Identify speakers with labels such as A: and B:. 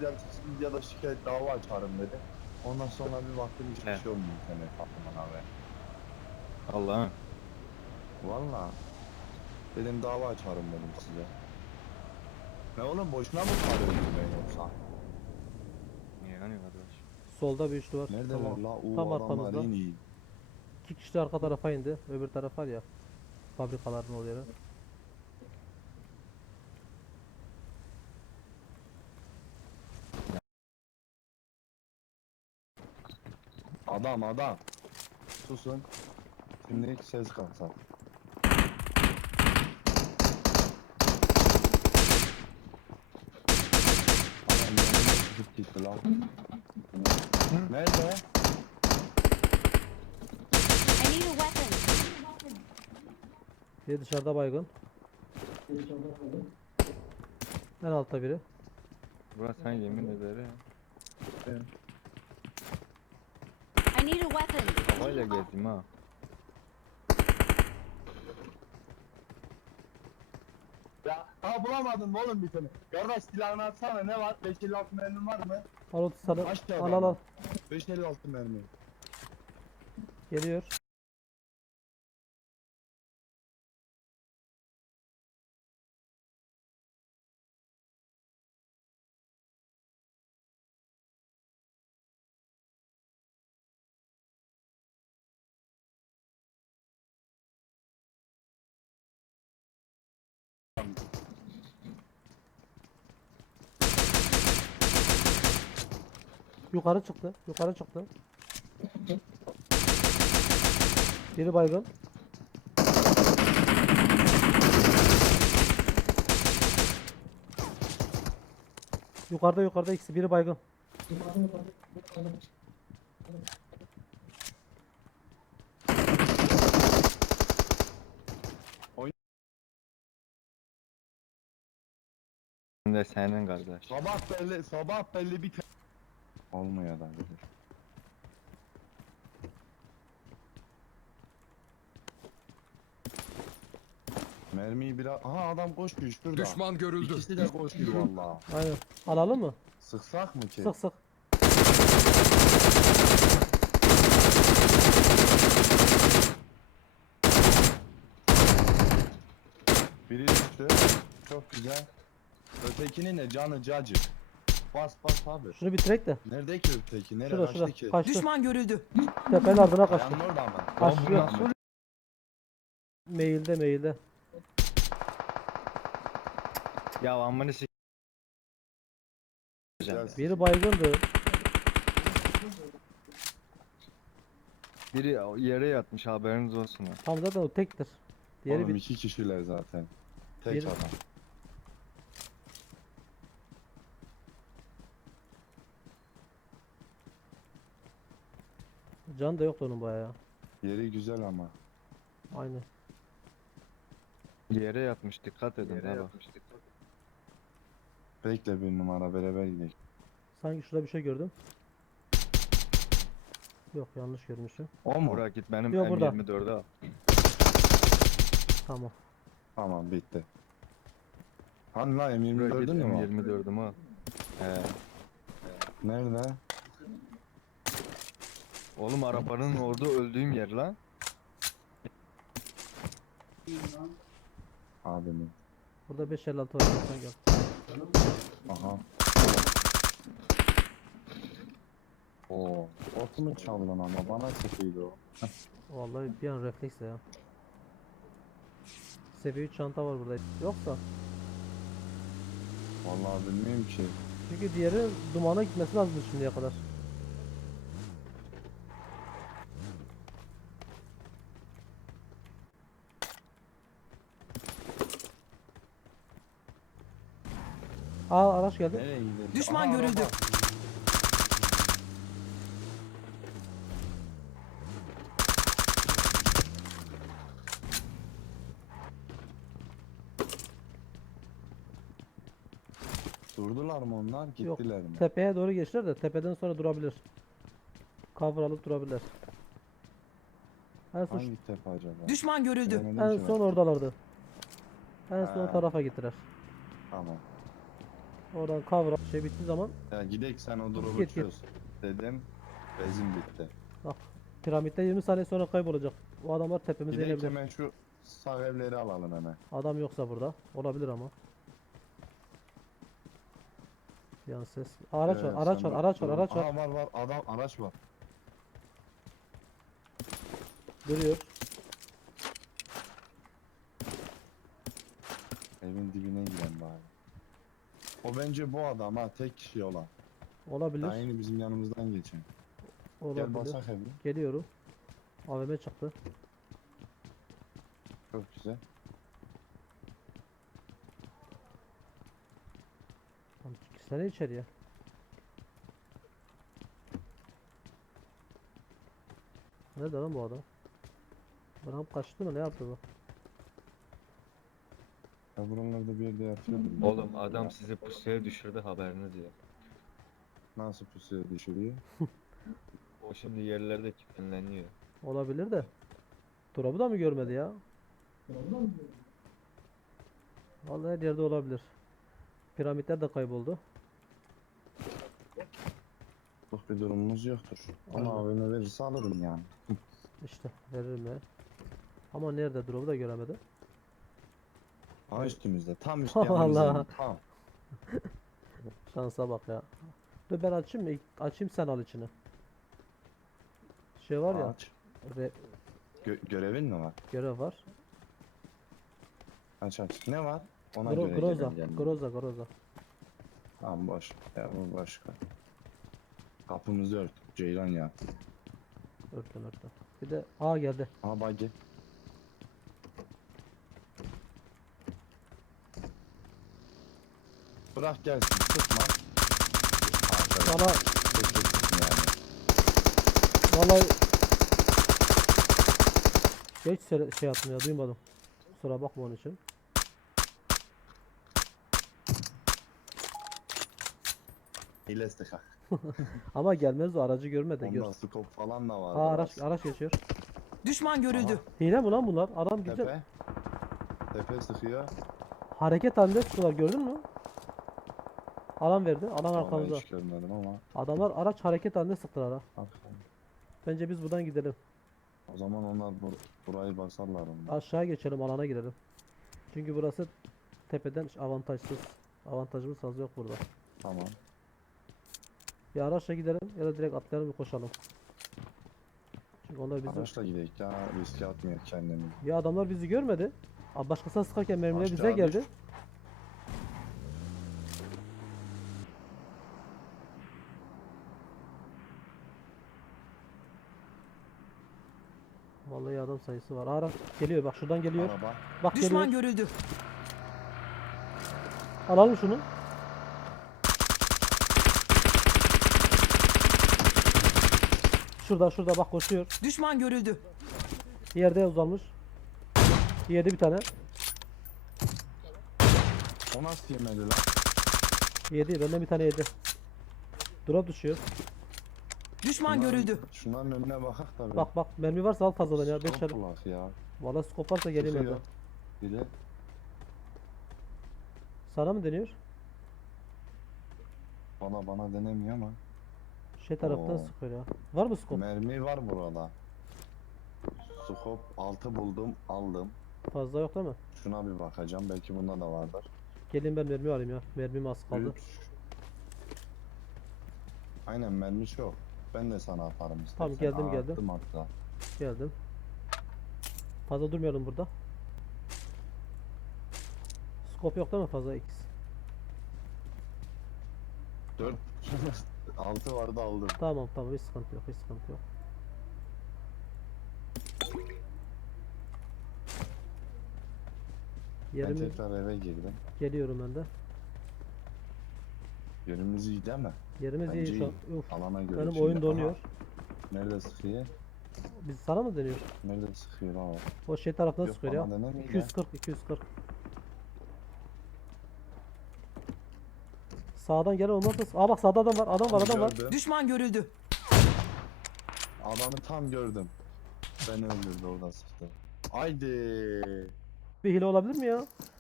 A: ya da şikayet dava açarım dedi. Ondan sonra bir baktım hiçbir
B: Evet.
A: şey olmuyor internet aklımdan abi.
B: Allah'ım.
A: Valla dedim dava açarım dedim size. Ne oğlum boşuna mı çağırıyorsunuz beni yoksa?
B: Yani kardeş.
C: Solda bir üçlü var.
A: Neredeler la?
C: Tam
A: Adamlar
C: arkamızda.
A: en iyi.
C: 2 kişi de arka tarafa indi. Öbür taraf var ya. Fabrikaların oluyor yeri.
A: Adam. Susun. Şimdi ses kalsın. Adam yanına çıkıp gitti lan. Nerede?
D: I need a weapon.
C: Biri dışarıda baygın. En altta biri.
B: Burası sen yemin ederim.
D: I need a weapon.
B: Havayla gezdim ha.
A: Ya bulamadın mı oğlum bir tane? Kardeş silahını atsana ne var? 556 mermin var mı?
C: Al 30 sarı.
A: Kaç tane
C: Al
A: var?
C: al al.
A: 556 mermi.
C: Geliyor. Yukarı çıktı. Yukarı çıktı. Biri baygın. Yukarıda ikisi. Biri baygın.
B: Ben de senin kardeş.
A: Sabah belli bir olmuyor da. Mermiyi biraz... Aha adam koşuyor şurada.
E: Düşman görüldü.
A: İkisi de koşuyor valla.
C: Aynen. Alalım mı?
A: Sıksak mı ki?
C: Sık sık.
A: Biri düştü. Çok güzel. Ötekinin de canı cacık. Bas abi.
C: Şunu bitirek de.
A: Nerede ki öteki? Nereye
C: Şurada
A: kaçtı
C: şurada.
A: ki?
C: Kaçtı.
E: Düşman görüldü.
C: Tepenin ardına kaçtı.
A: Ayağının orada mı?
C: Kaçıyor.
B: Nasıl?
C: Mailde.
B: Ya amını s***.
A: Güzel.
C: Biri baygındı.
B: Biri yere yatmış haberiniz olsun ha.
C: Tam zaten o tektir. Diğeri
A: Oğlum
C: bir
A: iki kişiler zaten. Tek
C: Biri-
A: adam.
C: can da yoktu onun bayağı.
A: Yeri güzel ama.
C: Aynen.
B: Yere yatmış dikkat edin. Yere yatmış.
A: Bekle bir numara beraber gidelim.
C: Sanki şurada bir şey gördüm. Yok yanlış görmüşüm.
A: O mu?
B: Burak git benim
C: Yok, burada.
B: M24'ü al.
C: Tamam.
A: Tamam bitti. Hani la
B: Burak git
A: M24'ün mü var?
B: M24'ümü al. He.
A: Nerede?
B: Oğlum arabanın orada öldüğüm yer lan.
A: Abimin.
C: Burada 556 var. Sen gel.
A: Aha. Oo. Otumu çaldın ama bana sıkıydı o.
C: Vallahi bir an refleks ya. Seviye 3 çanta var burada. Yoksa.
A: Vallahi bilmiyorum ki.
C: Çünkü diğeri dumana gitmesi lazım şimdiye kadar. Aa araç geldi.
A: Nereye gidelim?
E: Düşman
A: Aha,
E: görüldü.
A: araba. Durdular mı onlar?
C: Yok.
A: Gittiler mi?
C: Tepeye doğru geçtiler de tepeden sonra durabilir. Cover alıp durabilir. En son,
A: Hangi tepe acaba?
E: Düşman görüldü.
A: Bilemedim
C: en
A: ki
C: son
A: ben.
C: oradalardı. En son o
A: Ha.
C: tarafa gittiler.
A: Tamam.
C: Oradan kavra şey bittiği zaman
A: Ya gidek sen o duru
C: Git, git.
A: uçuyorsun. Dedim. Bezim bitti.
C: bak piramitte 20 saniye sonra kaybolacak. O adamlar tepemize
A: Gidek
C: inebilir.
A: hemen şu sağ evleri alalım hemen.
C: Adam yoksa burada. Olabilir ama. Yan ses. Araç var, araç
A: sen
C: var,
A: bak-
C: araç var,
A: dur.
C: araç var.
A: Aha, var adam araç var.
C: Duruyor.
A: Evin dibine giren bari. O bence bu adam ha, tek kişi olan.
C: Olabilir.
A: Daha yeni bizim yanımızdan geçen. Gel
C: Olabilir.
A: basak evine.
C: Geliyorum. AVM çıktı.
A: Çok güzel.
C: Lan çıksana içeriye. Nerede lan bu adam? Bırakıp kaçtı mı? Ne yaptı bu?
A: Ya buralarda bir yerde yatıyordu.
B: Oğlum adam sizi pusuya düşürdü haberiniz yok.
A: Nasıl pusuya düşürüyor?
B: O şimdi yerlerde kilitleniyor.
C: Olabilir de. Drop'u da mı görmedi ya? Vallahi her yerde olabilir. Piramitler de kayboldu.
A: Çok bir durumumuz yoktur. Ama
C: Aynen.
A: AVM verirse alırım yani.
C: İşte veririm ya. Ama nerede drop'u da göremedim.
A: Ha üstümüzde. Tam üst
C: Allah
A: yanımızda.
C: Allah.
A: Tam.
C: Şansa bak ya. Dur ben açayım mı? Açayım sen al içini. Şey var ya.
A: Aç.
C: re-
A: Görevin mi var?
C: görev var.
A: Aç aç. Ne var? Ona göre
C: Groza.
A: gelelim yani.
C: Groza.
A: Tamam boş. Ya bu başka. Kapımızı ört. Ceylan ya.
C: Örtün. Bir de A geldi.
A: Aha buggy. Bırak gelsin. Tutma. Arkadaş.
C: Valla
A: Tutsun yani.
C: vallahi geç şey yaptım ya duymadım. Kusura bakma onun için.
A: Hile sıkak.
C: Ama gelmez o aracı görmedi.
A: Onda scope falan da var.
C: Aa araç geçiyor.
E: Düşman görüldü.
C: Hile mi lan bunlar? Adam güzel.
A: Tepe. Tepe sıkıyor.
C: Hareket halinde sıkıyorlar gördün mü? Alan verdi. Alan
A: Vallahi
C: arkamızda.
A: hiç görmedim ama.
C: Adamlar araç hareket halinde sıktılar ha.
A: Aferin.
C: Bence biz buradan gidelim.
A: O zaman onlar burayı basarlar onlar.
C: Aşağı geçelim alana girelim. Çünkü burası tepeden avantajsız. Avantajımız fazla yok burada.
A: Tamam.
C: Ya araçla gidelim ya da direkt atlayalım bir koşalım. Çünkü onlar bizi...
A: Araçla gidelim ya, riske atmıyor kendini.
C: Ya adamlar bizi görmedi. Abi başkasına sıkarken mermiler bize
A: Aşağı
C: geldi.
A: düş.
C: Vallahi adam sayısı var. Ara geliyor bak şuradan geliyor.
A: Araba.
C: Bak
E: Düşman
C: geliyor.
E: görüldü.
C: Alalım şunu. Şurada bak koşuyor.
E: Düşman görüldü.
C: Yerde uzanmış. Yedi bir tane.
A: O nasıl yemedi lan?
C: Yedi. Benden bir tane yedi. Drop düşüyor.
E: Düşman görüldü.
A: Şunların önüne bakak da bir.
C: Bak mermi varsa al fazladan ya. 5
A: Çok
C: tane.
A: kulak ya.
C: Valla skop varsa geleyim
A: Sıkıyor.
C: evden.
A: Bir de
C: Sana mı deniyor?
A: bana denemiyor ama.
C: Şey taraftan
A: Oo.
C: sıkıyor ya. Var mı skop?
A: Mermi var burada. Scope 6 buldum, aldım.
C: Fazla yok değil mi?
A: Şuna bir bakacağım, belki bunda da vardır.
C: Gelin ben mermi alayım ya. Mermim az kaldı.
A: 3. Aynen mermi çok. Ben de sana atarım istersen.
C: Tamam, geldim.
A: Attım hatta.
C: Geldim. Fazla durmayalım burada. Skop yok değil mi fazla X?
A: 4. 6 vardı aldım.
C: Tamam hiç sıkıntı yok.
A: Ben
C: Yerimi
A: tekrar eve girdim.
C: geliyorum ben de.
A: Yönümüz iyi değil mi?
C: Yerimiz
A: Bence
C: iyi şu an. Uf,
A: Alana göre.
C: benim
A: şimdi-
C: oyun donuyor.
A: Aha, nerede sıkıyor?
C: Biz sana mı deniyor?
A: Nerede sıkıyor lan o?
C: O şey taraftan
A: Yok,
C: sıkıyor
A: bana
C: ya.
A: denemiyor ya.
C: 240. Sağdan gelen olmazsa... Aa bak sağda adam var. Adam var.
A: Gördüm.
E: Düşman görüldü.
A: Adamı tam gördüm. Beni öldürdü orada sıktı. Haydi.
C: Bir hile olabilir mi ya?